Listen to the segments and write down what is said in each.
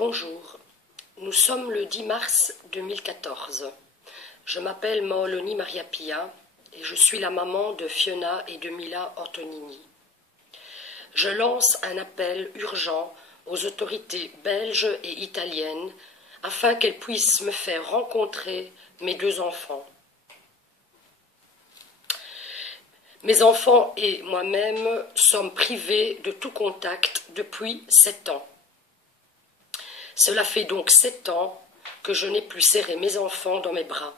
Bonjour, nous sommes le 10 mars 2014. Je m'appelle Maoloni Maria Pia et je suis la maman de Fiona et de Mila Antonini. Je lance un appel urgent aux autorités belges et italiennes afin qu'elles puissent me faire rencontrer mes deux enfants. Mes enfants et moi-même sommes privés de tout contact depuis 7 ans. Cela fait donc 7 ans que je n'ai plus serré mes enfants dans mes bras.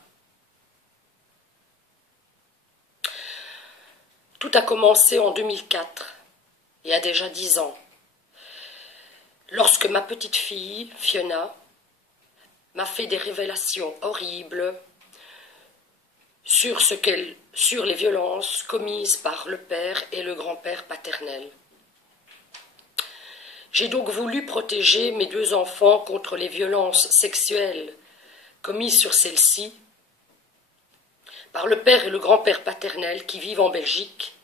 Tout a commencé en 2004, il y a déjà 10 ans, lorsque ma petite fille, Fiona, m'a fait des révélations horribles sur les violences commises par le père et le grand-père paternel. J'ai donc voulu protéger mes deux enfants contre les violences sexuelles commises sur celles-ci par le père et le grand-père paternel qui vivent en Belgique.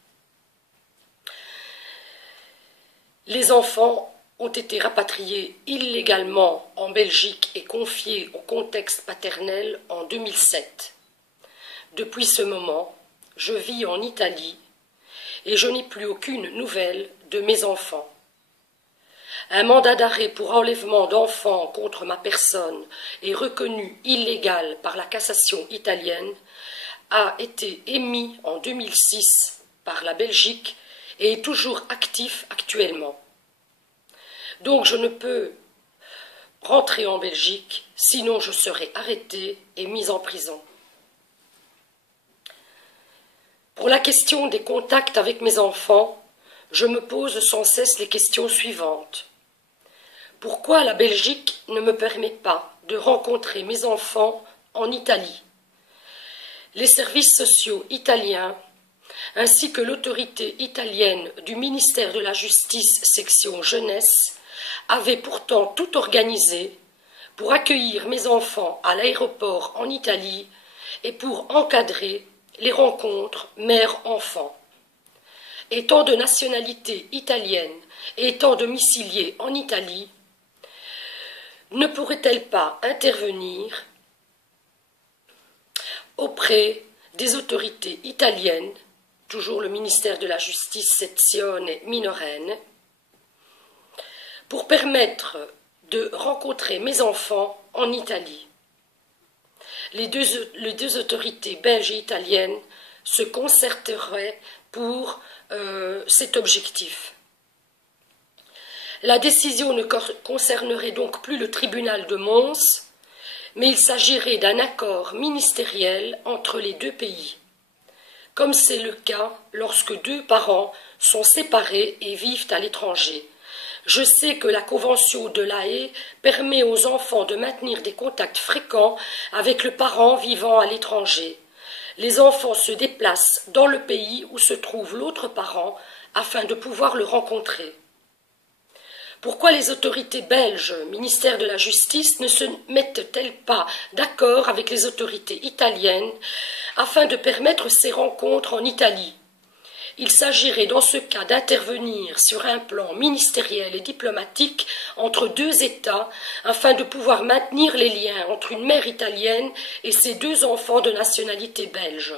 Les enfants ont été rapatriés illégalement en Belgique et confiés au contexte paternel en 2007. Depuis ce moment, je vis en Italie et je n'ai plus aucune nouvelle de mes enfants. Un mandat d'arrêt pour enlèvement d'enfants contre ma personne est reconnu illégal par la cassation italienne, a été émis en 2006 par la Belgique et est toujours actif actuellement. Donc je ne peux rentrer en Belgique, sinon je serai arrêtée et mise en prison. Pour la question des contacts avec mes enfants, je me pose sans cesse les questions suivantes. Pourquoi la Belgique ne me permet pas de rencontrer mes enfants en Italie? Les services sociaux italiens, ainsi que l'autorité italienne du ministère de la Justice section jeunesse, avaient pourtant tout organisé pour accueillir mes enfants à l'aéroport en Italie et pour encadrer les rencontres mère-enfant. Étant de nationalité italienne et étant domiciliée en Italie, ne pourrait-elle pas intervenir auprès des autorités italiennes, toujours le ministère de la Justice sezione minorenne, pour permettre de rencontrer mes enfants en Italie? Les deux autorités belges et italiennes se concerteraient pour cet objectif. La décision ne concernerait donc plus le tribunal de Mons, mais il s'agirait d'un accord ministériel entre les deux pays, comme c'est le cas lorsque deux parents sont séparés et vivent à l'étranger. Je sais que la Convention de La Haye permet aux enfants de maintenir des contacts fréquents avec le parent vivant à l'étranger. Les enfants se déplacent dans le pays où se trouve l'autre parent afin de pouvoir le rencontrer. Pourquoi les autorités belges, ministère de la Justice, ne se mettent-elles pas d'accord avec les autorités italiennes afin de permettre ces rencontres en Italie? Il s'agirait dans ce cas d'intervenir sur un plan ministériel et diplomatique entre deux États afin de pouvoir maintenir les liens entre une mère italienne et ses deux enfants de nationalité belge.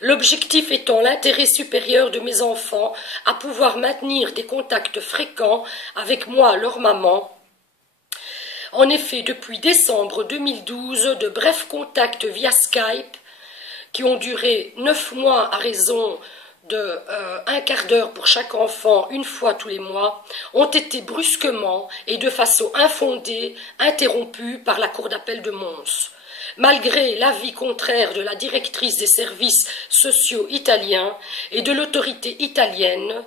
L'objectif étant l'intérêt supérieur de mes enfants à pouvoir maintenir des contacts fréquents avec moi, leur maman. En effet, depuis décembre 2012, de brefs contacts via Skype, qui ont duré 9 mois à raison de un quart d'heure pour chaque enfant, une fois tous les mois, ont été brusquement et de façon infondée interrompus par la Cour d'appel de Mons. Malgré l'avis contraire de la directrice des services sociaux italiens et de l'autorité italienne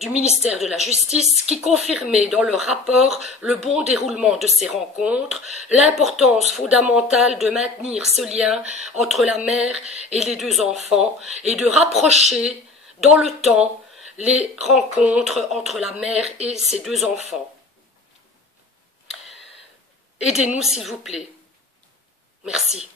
du ministère de la Justice, qui confirmait dans leur rapport le bon déroulement de ces rencontres, l'importance fondamentale de maintenir ce lien entre la mère et les deux enfants et de rapprocher dans le temps les rencontres entre la mère et ses deux enfants. Aidez-nous, s'il vous plaît. Merci.